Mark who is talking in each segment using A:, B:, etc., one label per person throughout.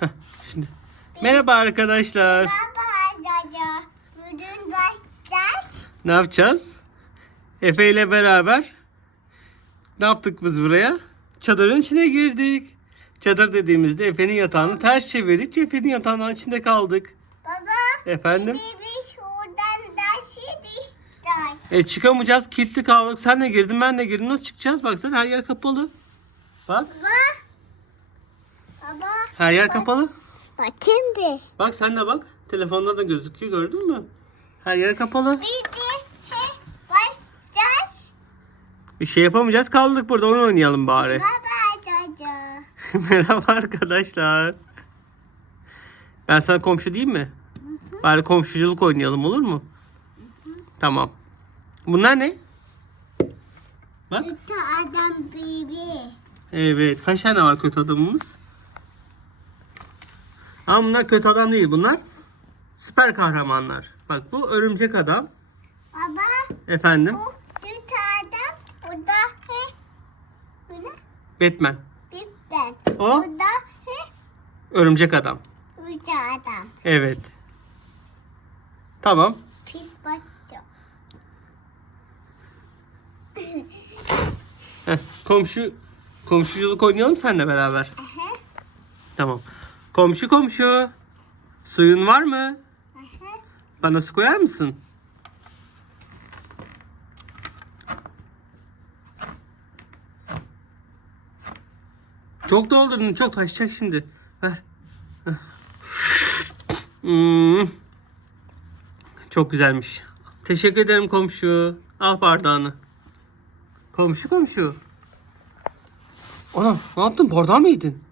A: Heh, şimdi. Merhaba arkadaşlar.
B: Caca. Bugün başlayacağız.
A: Ne yapacağız? Efe ile beraber ne yaptık biz buraya? Çadırın içine girdik. Çadır dediğimizde Efe'nin yatağını ters çevirdik. Efe'nin yatağının içinde kaldık.
B: Baba.
A: Efendim?
B: Bir şuradan dersi dişler.
A: E çıkamayacağız. Kilitli kaldık. Sen de girdin ben de girdim. Nasıl çıkacağız? Baksana her yer kapalı. Bak.
B: Baba. Baba.
A: Her yer kapalı.
B: Bakayım bir.
A: Bak sen de bak. Telefonda da gözüküyor gördün mü? Her yer kapalı.
B: Bir de he, başlayacağız.
A: Bir şey yapamayacağız. Kaldık burada. Oyun oynayalım bari.
B: Baba Caca.
A: Merhaba arkadaşlar. Ben sana komşu değil mi? Bari komşuculuk oynayalım olur mu? Tamam. Bunlar ne? Bak.
B: Kötü adam bibi.
A: Evet. Kaç tane var kötü adamımız? Ama bunlar kötü adam değil. Bunlar süper kahramanlar. Bak bu örümcek adam.
B: Baba.
A: Efendim.
B: Bu kötü adam. Bu da he. Bu ne?
A: Batman.
B: Bipten.
A: O?
B: Bu da he.
A: Örümcek adam.
B: Uca adam.
A: Evet. Tamam.
B: Pit başça.
A: Heh, komşu komşuculuk oynayalım seninle beraber. Tamam. Komşu komşu. Suyun var mı? Bana su koyar mısın? Çok doldurdun. Çok taşacak şimdi. Ver. Hmm. Çok güzelmiş. Teşekkür ederim komşu. Al bardağını. Komşu komşu. Ana ne yaptın? Bardağı mı yedin?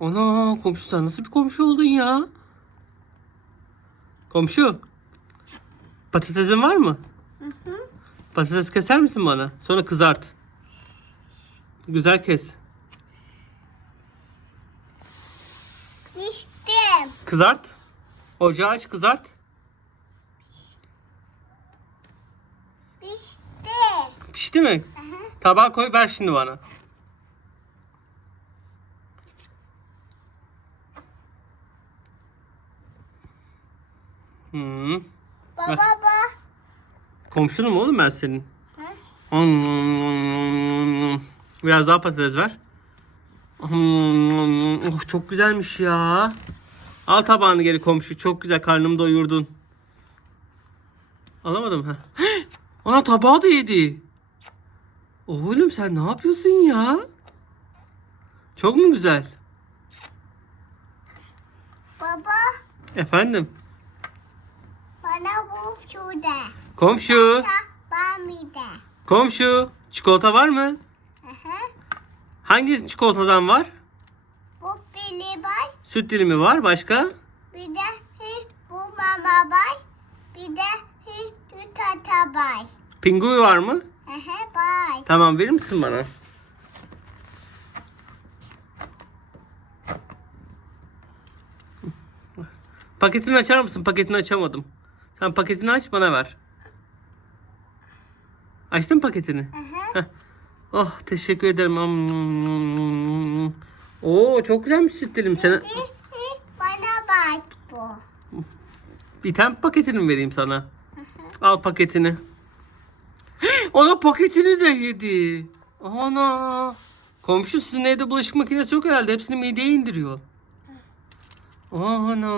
A: Ana komşu sen nasıl bir komşu oldun ya? Komşu. Patatesin var mı? Patates keser misin bana? Sonra kızart. Güzel kes.
B: Diştim.
A: Kızart. Ocağı aç kızart.
B: Diştim.
A: Pişti mi? Tabağa koy ver şimdi bana. Hmm.
B: Baba baba.
A: Komşunum oğlum ben senin.
B: Hı?
A: Biraz daha patates ver. Oh, çok güzelmiş ya. Al tabağını geri komşu. Çok güzel karnımı doyurdun. Alamadım ha. Ana tabağı da yedi. Oğlum sen ne yapıyorsun ya? Çok mu güzel?
B: Baba
A: Efendim.
B: Bana.
A: Komşu.
B: De.
A: Komşu. Çikolata var mı?
B: Hı hı.
A: Hangi çikolatadan var?
B: Bu bili var.
A: Süt dilimi var. Başka?
B: Bir de bu mama var. Bir de bu tata var.
A: Pingui var mı?
B: Hı hı var.
A: Tamam verir misin bana? Paketini açar mısın? Paketini açamadım. Sen paketini aç bana ver. Açtın paketini?
B: Hı hı.
A: Oh teşekkür ederim. Oo çok güzelmiş süt dilim. Sana
B: bana bak bu.
A: bir tane paketini mi vereyim sana? Al paketini. Ona paketini de yedi. Ana. Komşu sizin evde bulaşık makinesi yok herhalde. Hepsini mideye indiriyor. Ana.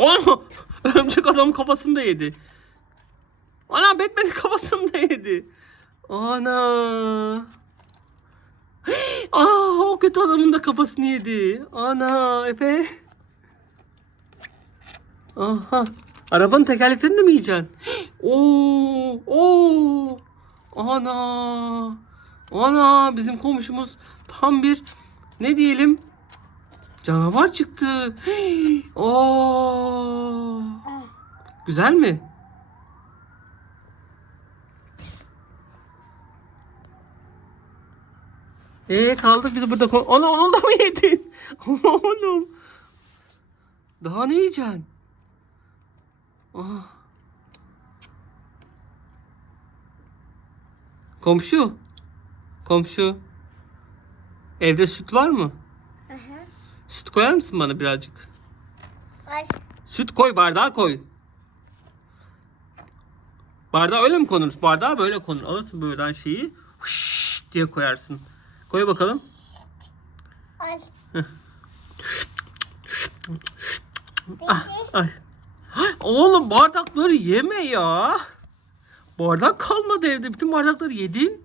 A: Ana. Örümcek adamın kafasını da yedi. Ana Batman'in kafasını da yedi. Ana. Aa, o kötü adamın da kafasını yedi. Ana Efe. Aha. Arabanın tekerleklerini de mi yiyeceksin? Oo, oo. Ana. Ana bizim komşumuz tam bir ne diyelim? Canavar çıktı. Oo. Güzel mi? Ee kaldık biz burada. Ana onu da mı yedin? Oğlum. Daha ne yiyeceksin? Ah. Komşu. Komşu. Evde süt var mı? Süt koyar mısın bana birazcık?
B: Ay.
A: Süt koy bardağa koy. Bardağa öyle mi konur? Bardağa böyle konur. Alırsın böyleden şeyi. Hış diye koyarsın. Koy bakalım.
B: Ay.
A: Ay. Ay, Oğlum bardakları yeme ya. Bardak kalmadı evde. Bütün bardakları yedin.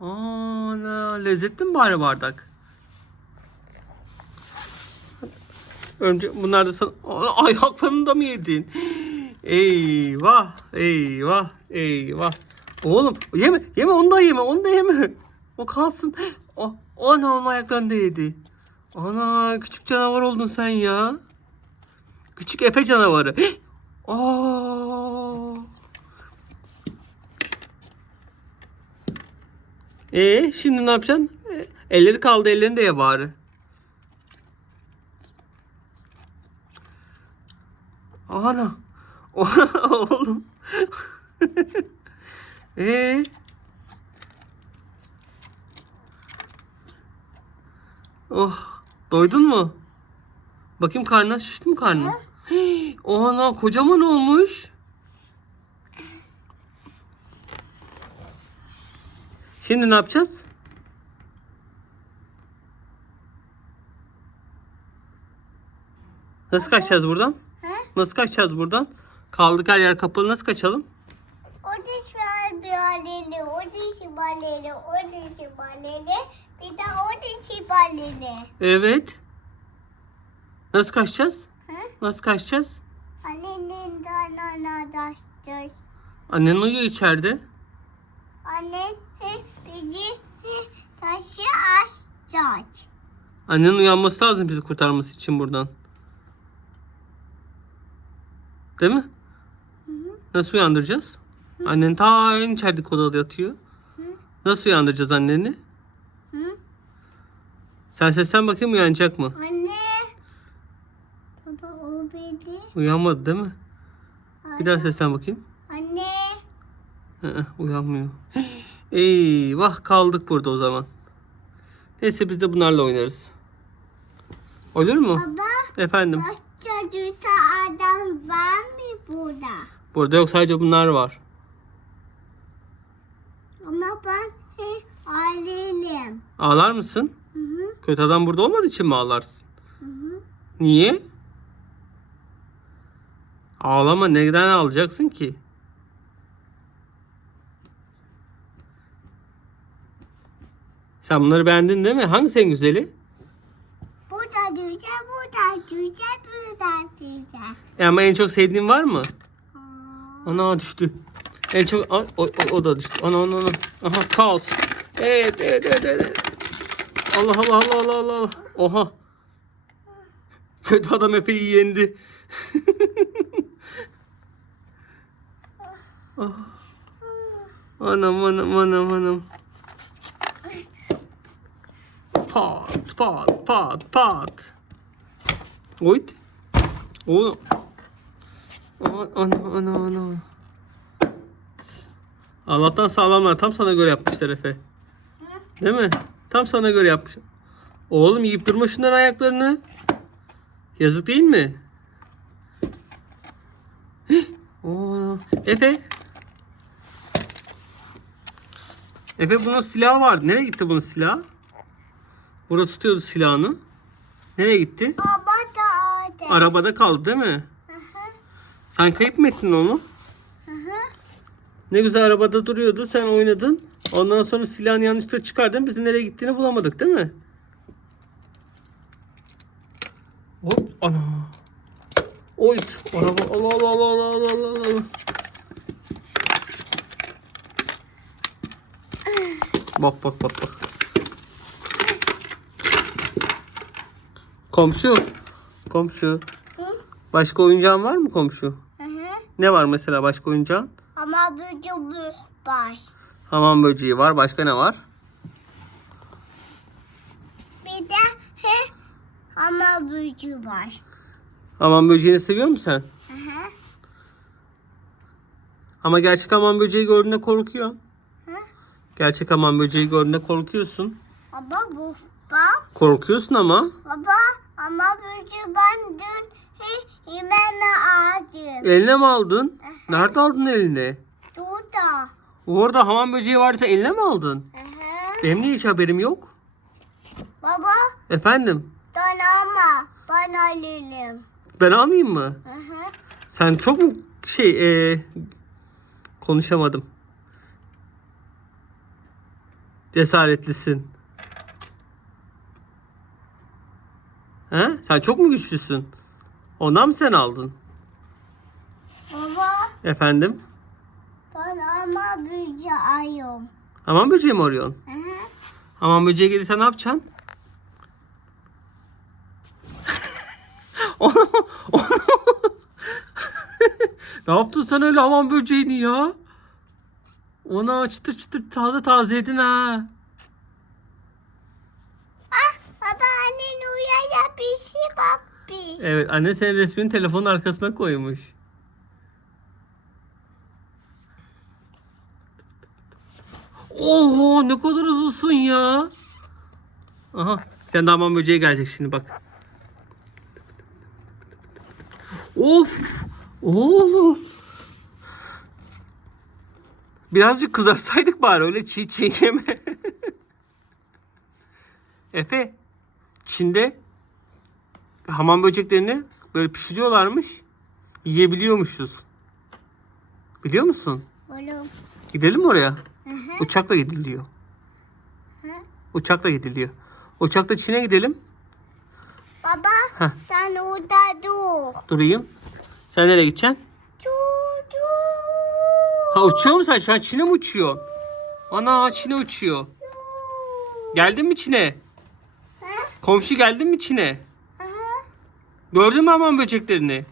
A: Ana lezzetli mi bari bardak? Önce bunlar da sana... Ana, ayaklarını mı yedin? Eyvah, eyvah, eyvah. Oğlum yeme, yeme onu da yeme, onu da yeme. O kalsın. O, ana onun ayaklarını yedi. Ana küçük canavar oldun sen ya. Küçük Efe canavarı. Aa. E şimdi ne yapacaksın? E, elleri kaldı ellerini de ye bari. Ana. Oğlum. e Oh. Doydun mu? Bakayım karnına şişti mi karnın? Hii, Ana kocaman olmuş. Şimdi ne yapacağız? Nasıl kaçacağız buradan? Nasıl kaçacağız buradan? Kaldık her yer kapalı nasıl kaçalım?
B: O diş var bir aleli, o diş baleli, o diş baleli, bir de o diş baleli.
A: Evet. Nasıl kaçacağız?
B: Hı?
A: Nasıl kaçacağız?
B: Annenin danana taşacağız.
A: Annen uyuyor içeride.
B: Annen he, bizi he, taşı açacak.
A: Annenin uyanması lazım bizi kurtarması için buradan. Değil mi? Nasıl uyandıracağız? Annen ta en içerideki odada yatıyor. Nasıl uyandıracağız anneni?
B: Hı?
A: Sen seslen bakayım uyanacak mı?
B: Anne. Baba o bedi.
A: Uyanmadı değil mi? Bir daha seslen bakayım.
B: Anne.
A: Hı hı, uyanmıyor. Eyvah kaldık burada o zaman. Neyse biz de bunlarla oynarız. Olur mu?
B: Baba.
A: Efendim.
B: Başka düta adam var mı burada?
A: Burada yok sadece bunlar var.
B: Ama ben he, aileliyim.
A: Ağlar mısın?
B: Hı hı.
A: Kötü adam burada olmadığı için mi ağlarsın?
B: Hı hı.
A: Niye? Ağlama neden ağlayacaksın ki? Sen bunları beğendin değil mi? Hangisi en güzeli?
B: Burada düce, burada düce, burada düce.
A: E ama en çok sevdiğin var mı? Ana düştü. En çok o, o, o da düştü. Ana ana ana. Aha kaos. Evet evet evet evet. Allah Allah Allah Allah Allah. Allah. Oha. Kötü adam Efe'yi yendi. Ah. Anam anam anam anam. Pat pat pat pat. Oyt. Oğlum. Ana ana ana. Allah'tan sağlamlar. Tam sana göre yapmışlar Efe. Değil mi? Tam sana göre yapmış. Oğlum yiyip durma şunların ayaklarını. Yazık değil mi? Oo, Efe. Efe bunun silahı vardı. Nereye gitti bunun silahı? Burada tutuyordu silahını. Nereye gitti?
B: Baba.
A: Arabada kaldı değil mi?
B: Hı.
A: Sen kayıp mı ettin onu?
B: Hı.
A: Ne güzel arabada duruyordu. Sen oynadın. Ondan sonra silahını yanlışlıkla çıkardın. Biz nereye gittiğini bulamadık değil mi? Hop ana. Oy araba Allah Allah Allah Allah Allah Allah. Bak bak bak bak. Komşu. Komşu.
B: Hı
A: Başka oyuncağın var mı komşu?
B: hı. hı.
A: Ne var mesela başka oyuncağın?
B: Ama büyük var.
A: Hamam böceği var. Başka ne var?
B: Bir de he, ama büyük var.
A: Hamam böceğini seviyor musun sen?
B: Hı hı.
A: Ama gerçek hamam böceği gördüğünde korkuyor.
B: Hı?
A: Gerçek hamam böceği gördüğünde korkuyorsun.
B: Baba bu.
A: Korkuyorsun ama.
B: Baba ama böcü ben dün yemeğini aldım.
A: Eline mi aldın? Nerede aldın eline?
B: Burada.
A: Orada hamam böceği vardı sen eline mi aldın? Benim niye hiç haberim yok?
B: Baba
A: Efendim?
B: sen alma. Ben alayım.
A: Ben almayayım mı?
B: Hı hı.
A: Sen çok mu şey eee, konuşamadım. Cesaretlisin. He? Sen çok mu güçlüsün? Ondan mı sen aldın?
B: Baba
A: Efendim?
B: ben ama böcü alıyorum.
A: Hamam böceği mi arıyorsun?
B: Hı hı.
A: Hamam böceği gelirse ne yapacaksın? Onu, onu... ne yaptın sen öyle hamam böceğini ya? Ona çıtır çıtır taze taze edin ha.
B: Ah baba annen uyaya bakmış.
A: Evet anne senin resmini telefonun arkasına koymuş. Oho ne kadar hızlısın ya. Aha daha hamam böceği gelecek şimdi bak. Of oğlum. Birazcık kızarsaydık bari öyle çiğ çiğ yeme. Efe Çin'de hamam böceklerini böyle pişiriyorlarmış. Yiyebiliyormuşuz. Biliyor musun?
B: Oğlum.
A: Gidelim mi oraya?
B: Hı hı.
A: Uçakla gidiliyor.
B: Hı.
A: Uçakla gidiliyor. Uçakla Çin'e gidelim.
B: Baba
A: Heh.
B: sen orada dur.
A: Durayım. Sen nereye gideceksin?
B: Dur dur.
A: Ha uçuyor musun sen? Şu an Çin'e mi uçuyorsun? Ana Çin'e uçuyor. Geldin mi Çin'e? Komşu geldin mi Çin'e? Gördün mü hamam böceklerini?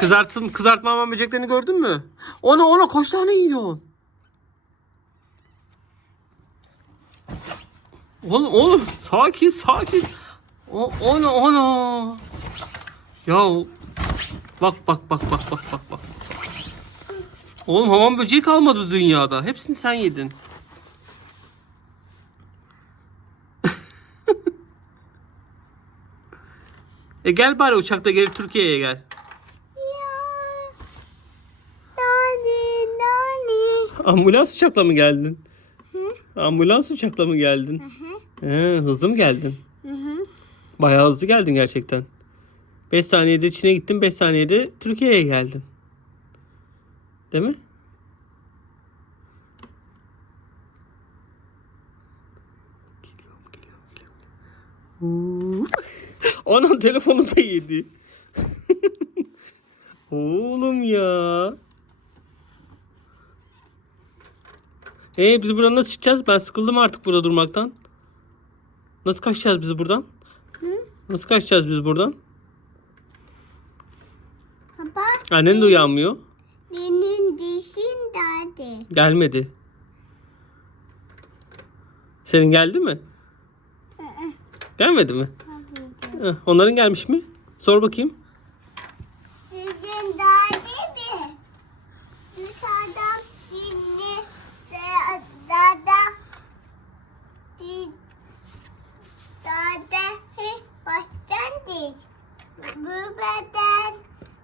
A: Kızartım, kızartma hamam böceklerini gördün mü? Ona ona kaç tane yiyorsun? Oğlum oğlum sakin sakin. O, ona ona. Ya bak bak bak bak bak bak bak. Oğlum hamam böceği kalmadı dünyada. Hepsini sen yedin. E gel bari uçakta geri Türkiye'ye gel.
B: Nani nani.
A: Ambulans uçakla mı geldin? Ambulans uçakla mı geldin? He, hızlı mı geldin?
B: Hı hı.
A: Bayağı hızlı geldin gerçekten. 5 saniyede Çin'e gittin, 5 saniyede Türkiye'ye geldin. Değil mi? Geliyorum, geliyorum, geliyorum. Onun telefonu da yedi. Oğlum ya. Ee biz buradan nasıl çıkacağız? Ben sıkıldım artık burada durmaktan. Nasıl kaçacağız biz buradan? Nasıl kaçacağız biz buradan?
B: Baba
A: Annen de uyanmıyor.
B: senin dişin nerede?
A: Gelmedi. Senin geldi mi? Gelmedi mi? Heh, Onların gelmiş mi? Sor bakayım.
B: Sizin nerede mi? Dışarıdan dinli dada dada baştan diş. Bu beden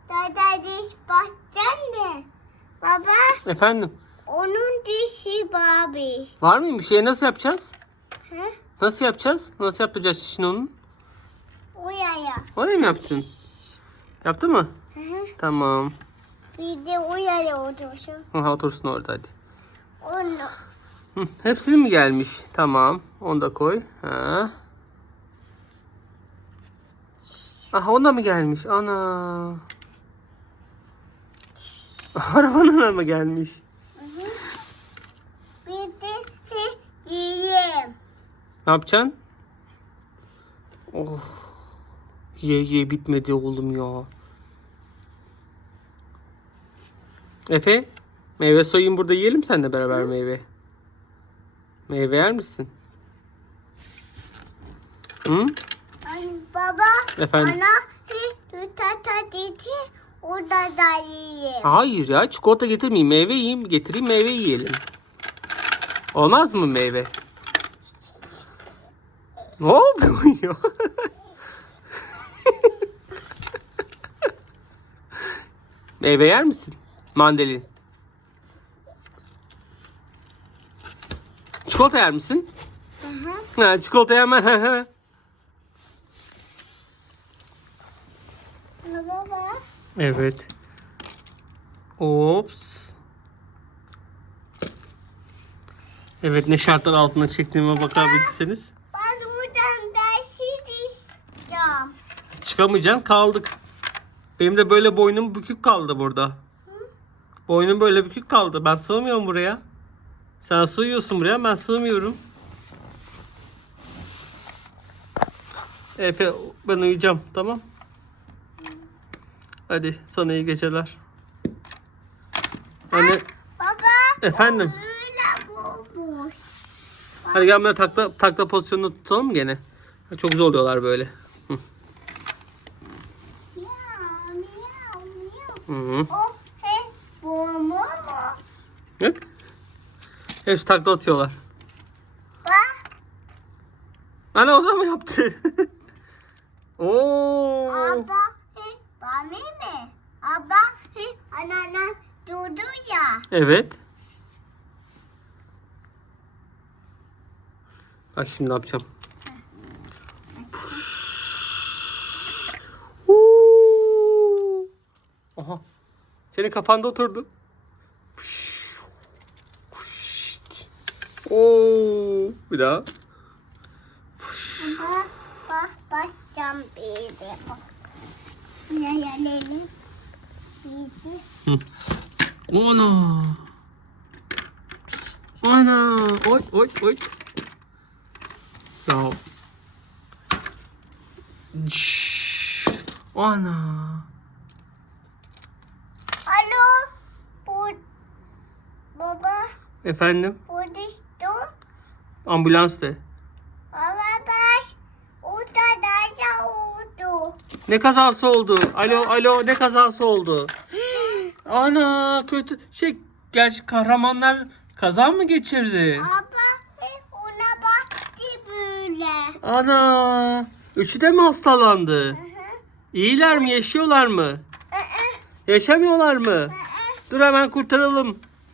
B: dada diş baştan mı? Baba
A: Efendim.
B: onun dişi babi.
A: Var mı bir şey? Nasıl yapacağız?
B: Hı?
A: Nasıl yapacağız? Nasıl yapacağız işini onun?
B: Uyaya.
A: Oraya mı yaptın? Yaptı mı?
B: Hı hı.
A: Tamam.
B: Bir de uyaya otursun.
A: Aha, otursun orada hadi.
B: Onu.
A: Hı, hepsini mi gelmiş? Tamam. Onu da koy. Ha. Aha o da mı gelmiş? Ana. Arabanın mı gelmiş?
B: Bir de yiyeyim.
A: Ne yapacaksın? Oh. Ye ye bitmedi oğlum ya. Efe, meyve soyayım burada yiyelim seninle beraber meyve. Meyve yer misin? Hı?
B: Ay, baba
A: Efendim?
B: bana yutata dedi. Orada da yiyeyim.
A: Hayır ya çikolata getirmeyeyim. Meyve yiyeyim. Getireyim meyve yiyelim. Olmaz mı meyve? Ne yapıyor? Meyve yer misin? Mandalin. Çikolata yer misin? Ha, çikolata yemem.
B: Baba.
A: evet. Ops. Evet ne şartlar altında çektiğime bakabilirsiniz.
B: Ben buradan dersi diyeceğim.
A: Çıkamayacağım kaldık. Benim de böyle boynum bükük kaldı burada. Boynum böyle bükük kaldı. Ben sığmıyorum buraya. Sen sığıyorsun buraya ben sığmıyorum. Efe ben uyuyacağım tamam. Hadi sana iyi geceler. Anne
B: Baba.
A: efendim. Hadi gel böyle takla, takla pozisyonunu tutalım gene? Çok güzel oluyorlar böyle.
B: Miyav.
A: Hı hı.
B: O he?
A: Bak. Hepsi takla atıyorlar.
B: Bak.
A: Anne o da mı yaptı? Oo.
B: Abba he bami mi? Abba he anneannem durdu ya.
A: Evet. Bak şimdi ne yapacağım. Huu. Aha. Senin kafanda oturdu. Oo. Bir daha.
B: Bak cam
A: Ana. Ana. Oy oy oy. Şşş. Ana.
B: Alo. Bu baba
A: Efendim?
B: burada işte.
A: Ambulans de.
B: Baba bak. Orada da oldu.
A: Ne kazası oldu? Alo alo ne kazası oldu? Ana kötü şey gerçi kahramanlar kaza mı geçirdi?
B: Baba ona baktı böyle.
A: Ana üçü de mi hastalandı? İyiler mi yaşıyorlar mı? Yaşamıyorlar mı? Dur hemen kurtaralım.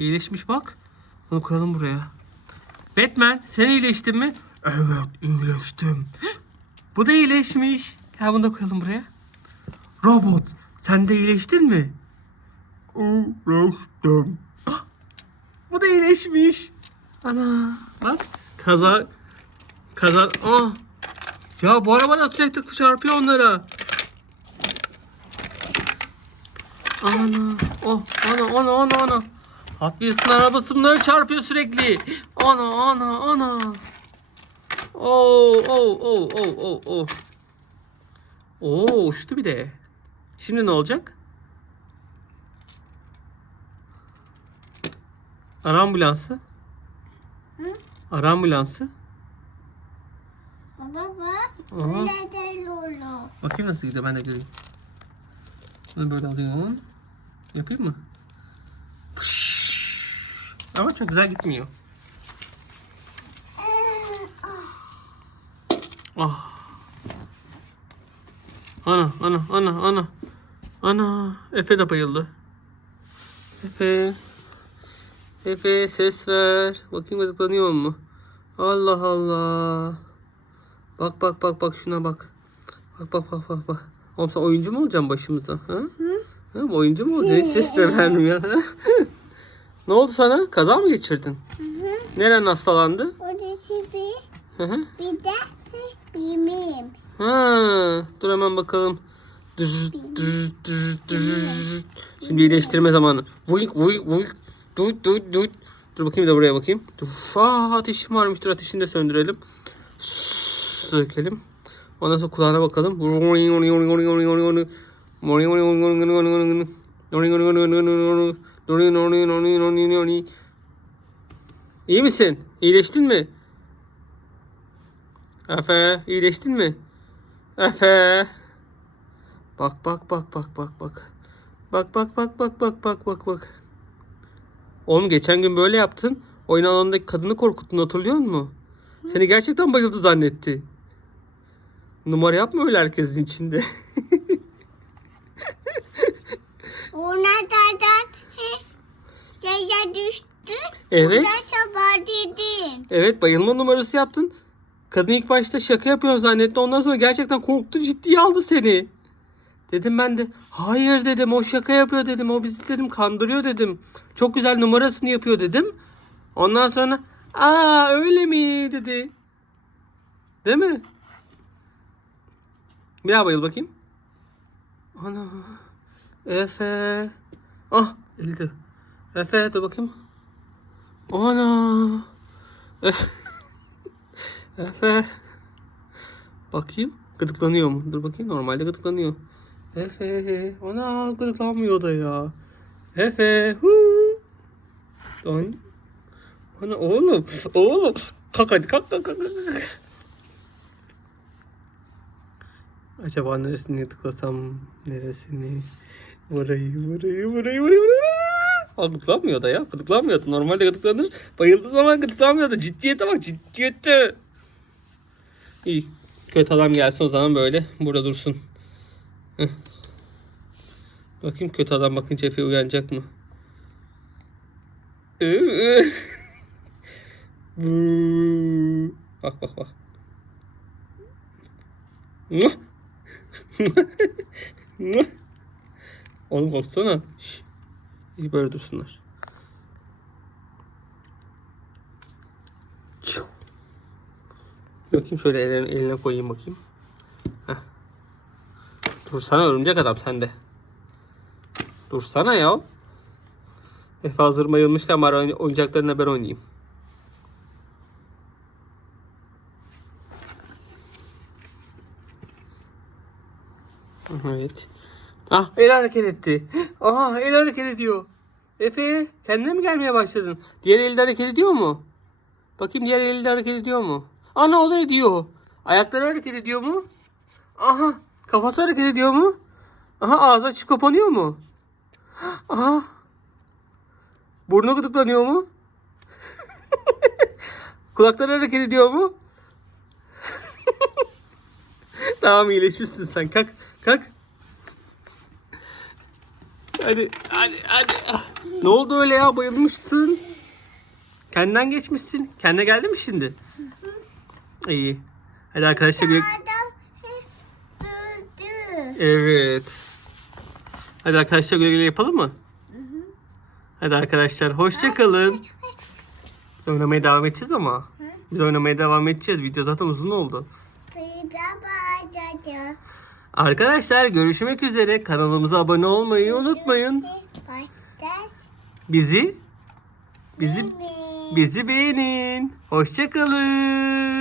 A: İyileşmiş bak. Bunu koyalım buraya. Batman sen iyileştin mi? Evet iyileştim. Bu da iyileşmiş. Gel bunu da koyalım buraya. Robot sen de iyileştin mi? İyileştim. Bu da iyileşmiş. Ana bak kaza kaza ah ya bu araba da sürekli çarpıyor onlara. Ana, oh, ana, ana, ana, ana. Hot Wheels'ın arabası bunları çarpıyor sürekli. Ana, ana, ana. Oh, oh, oh, oh, oh, oh. Oo, uçtu bir de. Şimdi ne olacak? Ara ambulansı.
B: Hı?
A: Ara ambulansı.
B: Baba bak.
A: Aha. Bakayım nasıl gidiyor ben de göreyim. Bunu böyle alıyorum. Yapayım mı? Ama çok güzel gitmiyor. Ah. Ana, ana, ana, ana. Ana, Efe de bayıldı. Efe. Efe ses ver. Bakayım gıdıklanıyor mu? Allah Allah. Bak bak bak bak şuna bak. Bak bak bak bak bak. Oğlum sen oyuncu mu olacaksın başımıza? Ha? Ha, oyuncu mu olacaksın? Ses de vermiyor. Ha? Ne oldu sana? Kaza mı geçirdin? Neren hastalandı?
B: Orası bir,
A: Hı hı.
B: bir de benim.
A: Ha, dur hemen bakalım. Dır, dır, dır, dır. Şimdi iyileştirme zamanı. Vuyk vuyk vuyk. Dut dut dut. Dur bakayım da buraya bakayım. Dur. Aa ateşim varmış. Dur ateşini de söndürelim. Sss, Dökelim. Ondan sonra kulağına bakalım. İyi misin? İyileştin mi? Efe, iyileştin mi? Efe. Bak bak bak bak bak bak. Bak bak bak bak bak bak bak bak. Oğlum geçen gün böyle yaptın. Oyun alanındaki kadını korkuttun hatırlıyor musun? Seni gerçekten bayıldı zannetti. Numara yapma öyle herkesin içinde.
B: Onlardan yaya düştü.
A: evet.
B: Sabah dedin.
A: Evet bayılma numarası yaptın. Kadın ilk başta şaka yapıyor zannetti. Ondan sonra gerçekten korktu ciddiye aldı seni. Dedim ben de hayır dedim o şaka yapıyor dedim. O bizi dedim kandırıyor dedim. Çok güzel numarasını yapıyor dedim. Ondan sonra aa öyle mi dedi. Değil mi? Bir daha bayıl bakayım. Ana. Efe. Ah eldi. Efe dur bakayım. Ana. Efe. Bakayım. Gıdıklanıyor mu? Dur bakayım. Normalde gıdıklanıyor. Efe. Ana gıdıklanmıyor da ya. Efe. Hu. Don. Ana oğlum. Oğlum. Kalk hadi kalk kalk kalk. kalk. Acaba neresini tıklasam? Neresini? Burayı, burayı, burayı, burayı, burayı. Aa, gıdıklanmıyor da ya. Gıdıklanmıyordu. Normalde gıdıklanır. Bayıldığı zaman gıdıklanmıyordu. Ciddiyete bak ciddiyete. İyi. Kötü adam gelsin o zaman böyle. Burada dursun. Heh. Bakayım kötü adam bakınca Efe uyanacak mı? bak bak bak. Oğlum korksana. Şş. İyi böyle dursunlar. Bakayım şöyle elini, eline koyayım bakayım. Heh. Dursana örümcek adam sen de. Dursana ya. Efe hazır bayılmışken bari oyuncak- oyuncaklarına ben oynayayım. Evet. Ah el hareket etti. Aha el hareket ediyor. Efe kendine mi gelmeye başladın? Diğer elde hareket ediyor mu? Bakayım diğer elde hareket ediyor mu? Ana o da ediyor. Ayakları hareket ediyor mu? Aha kafası hareket ediyor mu? Aha ağzı açıp kapanıyor mu? Aha. Burnu gıdıklanıyor mu? Kulakları hareket ediyor mu? tamam iyileşmişsin sen. Kalk. Kalk. Hadi hadi hadi. Ne oldu öyle ya bayılmışsın. Kendinden geçmişsin. Kendine geldi mi şimdi? İyi. Hadi arkadaşlar
B: öldü.
A: Evet. Hadi arkadaşlar güle güle yapalım mı? Hadi arkadaşlar hoşça kalın. Biz oynamaya devam edeceğiz ama. Biz oynamaya devam edeceğiz. Video zaten uzun oldu.
B: Baba caca.
A: Arkadaşlar görüşmek üzere. Kanalımıza abone olmayı unutmayın. Bizi
B: bizi
A: Bizi. beğenin. Hoşça kalın.